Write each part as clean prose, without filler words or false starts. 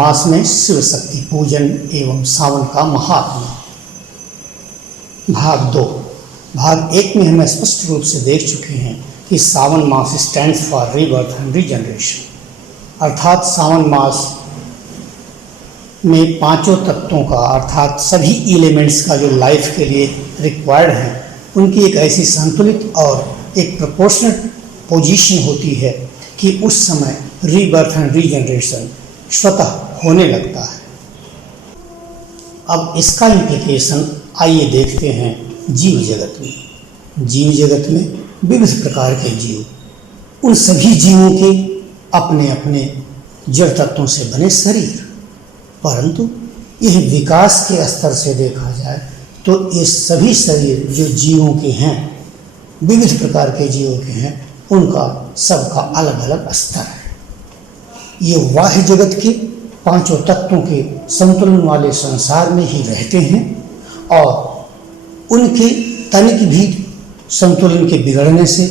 मास में शिव शक्ति पूजन एवं सावन का महात्मा। भाग 2। भाग 1 में हम स्पष्ट रूप से देख चुके हैं कि Sawan maas stands for rebirth and regeneration, अर्थात सावन मास में पांचों तत्वों का अर्थात सभी एलिमेंट्स का जो लाइफ के लिए रिक्वायर्ड है उनकी एक ऐसी संतुलित और एक प्रोपोर्शनल पोजीशन होती है कि उस समय रीबर्थ एंड रीजनरेशन स्वतः होने लगता है। अब इसका इम्प्लीकेशन आइए देखते हैं जीव जगत में। जीव जगत में विविध प्रकार के जीव, उन सभी जीवों के अपने अपने जड़ तत्वों से बने शरीर, परंतु यह विकास के स्तर से देखा जाए तो ये सभी शरीर जो जीवों के हैं, विविध प्रकार के जीवों के हैं, उनका सबका अलग अलग स्तर है। ये बाह्य जगत के पांचों तत्वों के संतुलन वाले संसार में ही रहते हैं और उनके तनिक भी संतुलन के बिगड़ने से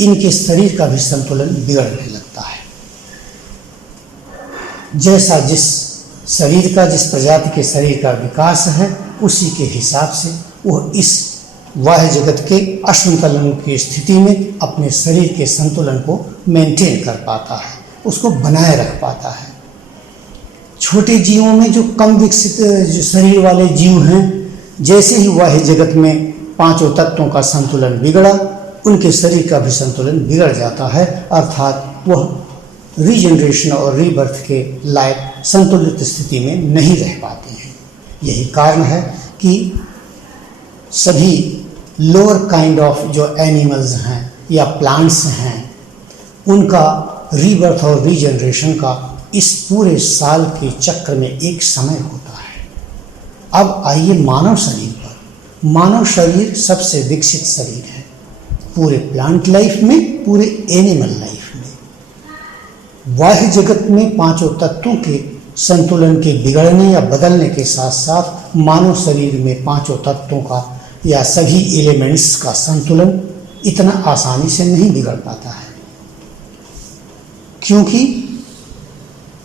इनके शरीर का भी संतुलन बिगड़ने लगता है। जैसा जिस शरीर का, जिस प्रजाति के शरीर का विकास है, उसी के हिसाब से वह इस बाह्य जगत के असंतुलन की स्थिति में अपने शरीर के संतुलन को मेंटेन कर पाता है, उसको बनाए रख पाता है। छोटे जीवों में जो कम विकसित जो शरीर वाले जीव हैं, जैसे ही बाह्य जगत में पांचों तत्वों का संतुलन बिगड़ा, उनके शरीर का भी संतुलन बिगड़ जाता है, अर्थात वह रीजनरेशन और रीबर्थ के लायक संतुलित स्थिति में नहीं रह पाते हैं। यही कारण है कि सभी लोअर काइंड ऑफ जो एनिमल्स हैं या प्लांट्स हैं, उनका रीबर्थ और रीजनरेशन का इस पूरे साल के चक्र में एक समय होता है। अब आइए मानव शरीर पर। मानव शरीर सबसे विकसित शरीर है पूरे प्लांट लाइफ में, पूरे एनिमल लाइफ में। बाह्य जगत में पांचों तत्वों के संतुलन के बिगड़ने या बदलने के साथ साथ मानव शरीर में पांचों तत्वों का या सभी एलिमेंट्स का संतुलन इतना आसानी से नहीं बिगड़ पाता है, क्योंकि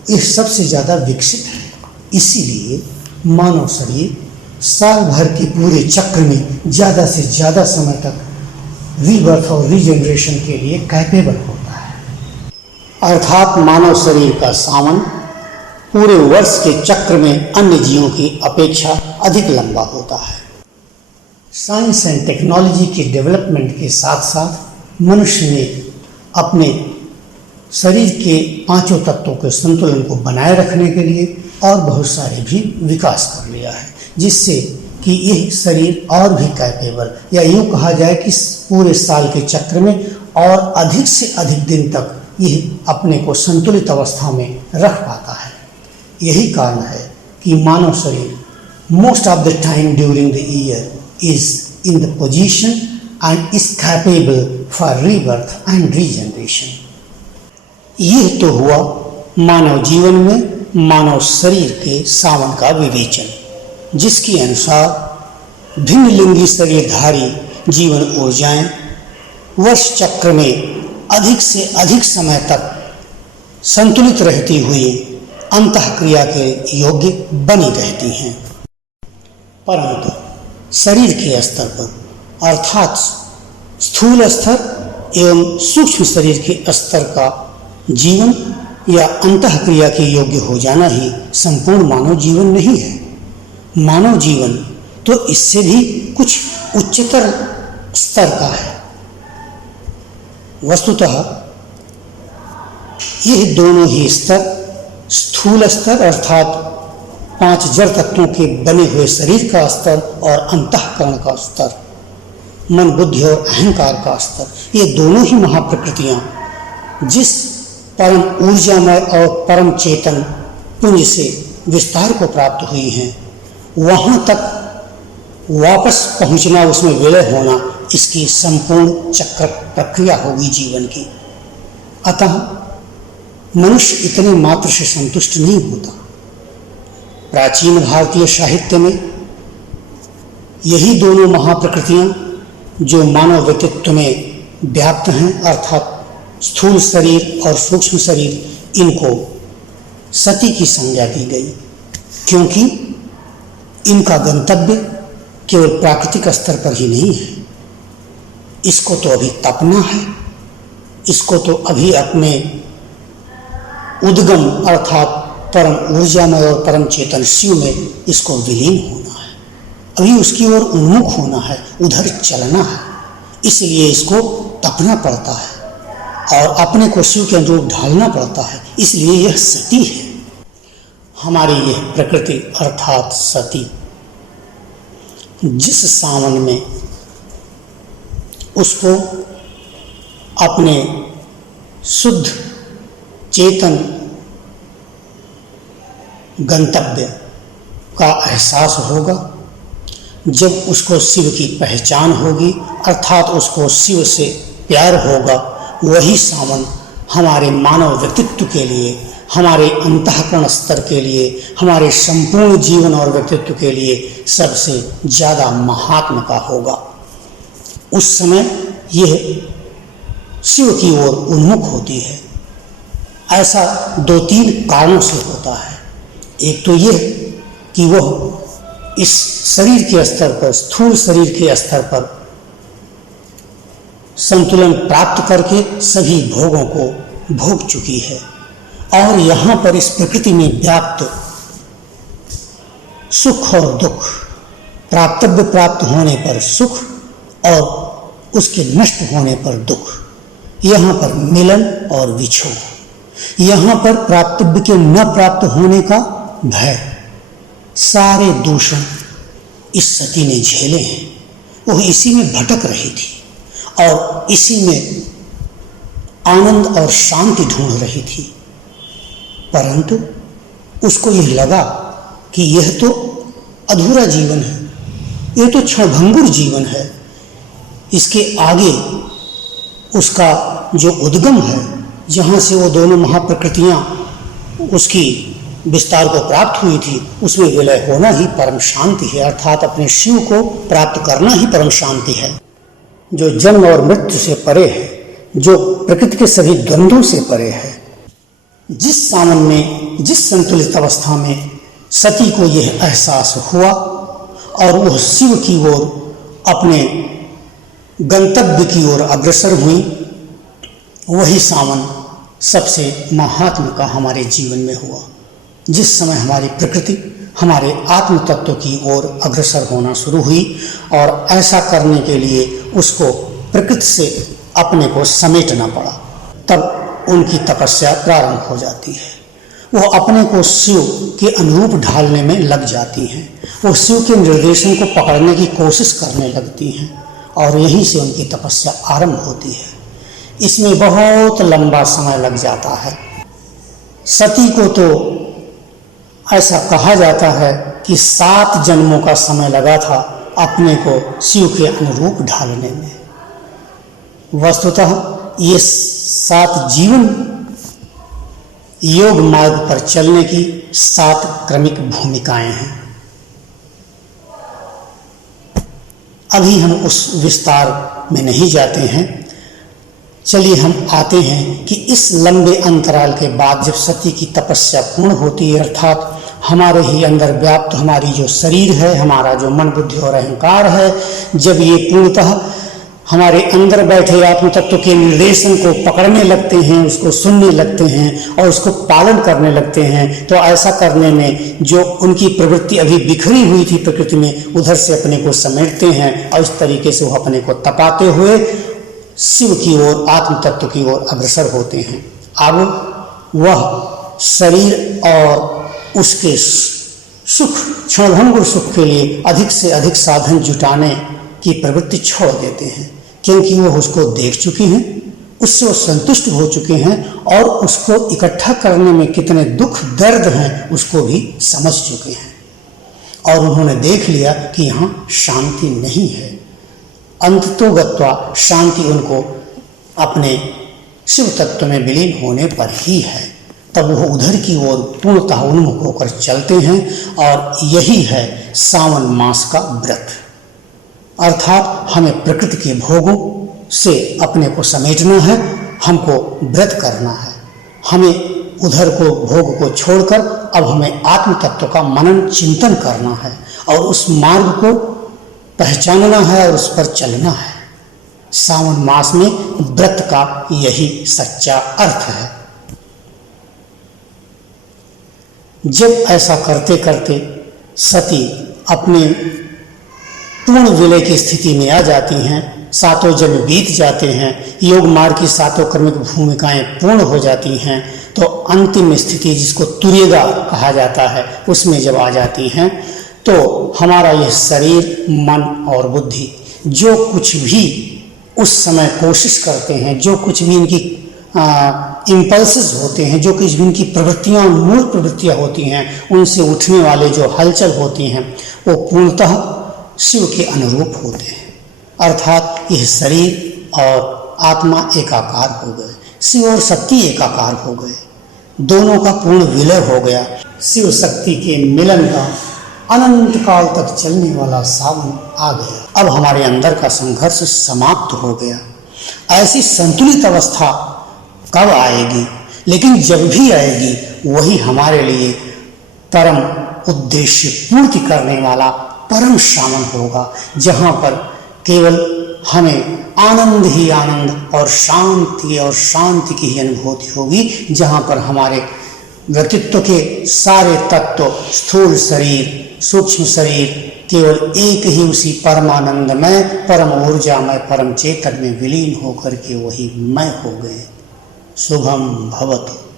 यह सबसे ज़्यादा विकसित है। इसीलिए मानव शरीर साल भर के पूरे चक्र में ज़्यादा से ज़्यादा समय तक रीबर्थ और रीजनरेशन के लिए कैपेबल होता है। अर्थात मानव शरीर का सावन पूरे वर्ष के चक्र में अन्य जीवों की अपेक्षा अधिक लंबा होता है। साइंस एंड टेक्नोलॉजी के डेवलपमेंट के साथ साथ मनुष्य ने अपने शरीर के पांचों तत्वों के संतुलन को बनाए रखने के लिए और बहुत सारे भी विकास कर लिया है, जिससे कि यह शरीर और भी कैपेबल, या यूँ कहा जाए कि पूरे साल के चक्र में और अधिक से अधिक दिन तक यह अपने को संतुलित अवस्था में रख पाता है। यही कारण है कि मानव शरीर most of the time during the year is in the position and is capable for rebirth and regeneration। यह तो हुआ मानव जीवन में मानव शरीर के सावन का विवेचन, जिसके अनुसार भिन्न लिंगी शरीरधारी जीवन ऊर्जाएं वर्ष चक्र में अधिक से अधिक समय तक संतुलित रहती हुई अंतःक्रिया के योग्य बनी रहती हैं। परंतु शरीर के स्तर पर अर्थात स्थूल स्तर एवं सूक्ष्म शरीर के स्तर का जीवन या अंतःक्रिया के योग्य हो जाना ही संपूर्ण मानव जीवन नहीं है। मानव जीवन तो इससे भी कुछ उच्चतर स्तर का है। वस्तुतः यह दोनों ही स्तर, स्थूल स्तर अर्थात पांच जड़ तत्वों के बने हुए शरीर का स्तर और अंतःकरण का स्तर, मन बुद्धि और अहंकार का स्तर, ये दोनों ही महाप्रकृतियां जिस परम ऊर्जामय और परम चेतन पुंज से विस्तार को प्राप्त हुई हैं, वहां तक वापस पहुंचना, उसमें विलय होना, इसकी संपूर्ण चक्र प्रक्रिया होगी जीवन की। अतः मनुष्य इतने मात्र से संतुष्ट नहीं होता। प्राचीन भारतीय साहित्य में यही दोनों महाप्रकृतियां जो मानव व्यक्तित्व में व्याप्त हैं, अर्थात स्थूल शरीर और सूक्ष्म शरीर, इनको सती की संज्ञा दी गई, क्योंकि इनका गंतव्य केवल प्राकृतिक स्तर पर ही नहीं है। इसको तो अभी तपना है, इसको तो अभी अपने उद्गम अर्थात परम ऊर्जामय और परम चेतन शिव में इसको विलीन होना है, अभी उसकी ओर उन्मुख होना है, उधर चलना है। इसलिए इसको तपना पड़ता है और अपने को शिव के अनुरूप ढालना पड़ता है। इसलिए यह सती है। हमारी यह प्रकृति अर्थात सती जिस सावन में उसको अपने शुद्ध चेतन गंतव्य का एहसास होगा, जब उसको शिव की पहचान होगी अर्थात उसको शिव से प्यार होगा, वही सावन हमारे मानव व्यक्तित्व के लिए, हमारे अंतःकरण स्तर के लिए, हमारे संपूर्ण जीवन और व्यक्तित्व के लिए सबसे ज़्यादा महात्म का होगा। उस समय यह शिव की ओर उन्मुख होती है। ऐसा 2-3 कारणों से होता है। एक तो यह कि वह इस शरीर के स्तर पर, स्थूल शरीर के स्तर पर संतुलन प्राप्त करके सभी भोगों को भोग चुकी है और यहाँ पर इस प्रकृति में व्याप्त सुख और दुख, प्राप्तव्य प्राप्त होने पर सुख और उसके नष्ट होने पर दुख, यहाँ पर मिलन और विछोह, यहाँ पर प्राप्तव्य के न प्राप्त होने का भय, सारे दूषण इस सती ने झेले हैं। वह इसी में भटक रही थी और इसी में आनंद और शांति ढूंढ रही थी, परंतु उसको यह लगा कि यह तो अधूरा जीवन है, यह तो क्षणभंगुर जीवन है। इसके आगे उसका जो उद्गम है, जहाँ से वो दोनों महाप्रकृतियाँ उसकी विस्तार को प्राप्त हुई थी, उसमें विलय होना ही परम शांति है, अर्थात अपने शिव को प्राप्त करना ही परम शांति है, जो जन्म और मृत्यु से परे है, जो प्रकृति के सभी द्वंद्वों से परे है। जिस सावन में, जिस संतुलित अवस्था में सती को यह एहसास हुआ और वह शिव की ओर, अपने गंतव्य की ओर अग्रसर हुई, वही सावन सबसे महात्म का हमारे जीवन में हुआ। जिस समय हमारी प्रकृति हमारे आत्म तत्व की ओर अग्रसर होना शुरू हुई और ऐसा करने के लिए उसको प्रकृति से अपने को समेटना पड़ा, तब उनकी तपस्या प्रारंभ हो जाती है। वो अपने को शिव के अनुरूप ढालने में लग जाती हैं, वो शिव के निर्देशन को पकड़ने की कोशिश करने लगती हैं और यहीं से उनकी तपस्या आरंभ होती है। इसमें बहुत लंबा समय लग जाता है। सती को तो ऐसा कहा जाता है कि 7 जन्मों का समय लगा था अपने को शिव के अनुरूप ढालने में। वस्तुतः ये 7 जीवन योग मार्ग पर चलने की 7 क्रमिक भूमिकाएं हैं। अभी हम उस विस्तार में नहीं जाते हैं। चलिए हम आते हैं कि इस लंबे अंतराल के बाद जब सती की तपस्या पूर्ण होती है, अर्थात हमारे ही अंदर व्याप्त हमारी जो शरीर है, हमारा जो मन बुद्धि और अहंकार है, जब ये पूर्णतः हमारे अंदर बैठे आत्म तत्व के निर्देशन को पकड़ने लगते हैं, उसको सुनने लगते हैं और उसको पालन करने लगते हैं, तो ऐसा करने में जो उनकी प्रवृत्ति अभी बिखरी हुई थी प्रकृति में, उधर से अपने को समेटते हैं और इस तरीके से वो अपने को तपाते हुए शिव की ओर, आत्म तत्व की ओर अग्रसर होते हैं। अब वह शरीर और उसके सुख, क्षणभंगुर सुख के लिए अधिक से अधिक साधन जुटाने की प्रवृत्ति छोड़ देते हैं, क्योंकि वो उसको देख चुके हैं, उससे वो संतुष्ट हो चुके हैं और उसको इकट्ठा करने में कितने दुख दर्द हैं उसको भी समझ चुके हैं और उन्होंने देख लिया कि यहाँ शांति नहीं है। अंततोगत्वा शांति उनको अपने शिव तत्व में विलीन होने पर ही है। तब वो उधर की ओर पूर्णतः उन्मुख होकर चलते हैं और यही है सावन मास का व्रत, अर्थात हमें प्रकृति के भोगों से अपने को समेटना है, हमको व्रत करना है, हमें उधर को भोग को छोड़कर अब हमें आत्म तत्व का मनन चिंतन करना है और उस मार्ग को पहचानना है और उस पर चलना है। सावन मास में व्रत का यही सच्चा अर्थ है। जब ऐसा करते करते सती अपने पूर्ण विलय की स्थिति में आ जाती हैं, सातों जन्म बीत जाते हैं, योग मार्ग की सातों कर्मिक भूमिकाएं पूर्ण हो जाती हैं, तो अंतिम स्थिति जिसको तुर्यगा कहा जाता है उसमें जब आ जाती हैं तो हमारा यह शरीर, मन और बुद्धि जो कुछ भी उस समय कोशिश करते हैं, जो कुछ भी इनकी इम्पल्सेस होते हैं, जो कुछ भी इनकी प्रवृत्तियाँ, मूल प्रवृत्तियाँ होती हैं, उनसे उठने वाले जो हलचल होती हैं वो पूर्णतः शिव के अनुरूप होते हैं। अर्थात यह शरीर और आत्मा एकाकार हो गए, शिव और शक्ति एकाकार हो गए, दोनों का पूर्ण विलय हो गया। शिव शक्ति के मिलन का अनंत काल तक चलने वाला सावन आ गया। अब हमारे अंदर का संघर्ष समाप्त हो गया। ऐसी संतुलित अवस्था कब आएगी? लेकिन जब भी आएगी वही हमारे लिए परम उद्देश्य पूर्ति करने वाला परम सावन होगा, जहाँ पर केवल हमें आनंद ही आनंद और शांति की ही अनुभूति होगी, जहाँ पर हमारे व्यक्तित्व के सारे तत्व, स्थूल शरीर, सूक्ष्म शरीर, केवल एक ही उसी परमानंदमय, परम ऊर्जामय, परम चेतन में विलीन होकर के वही मैं हो गए। शुभम भवतु।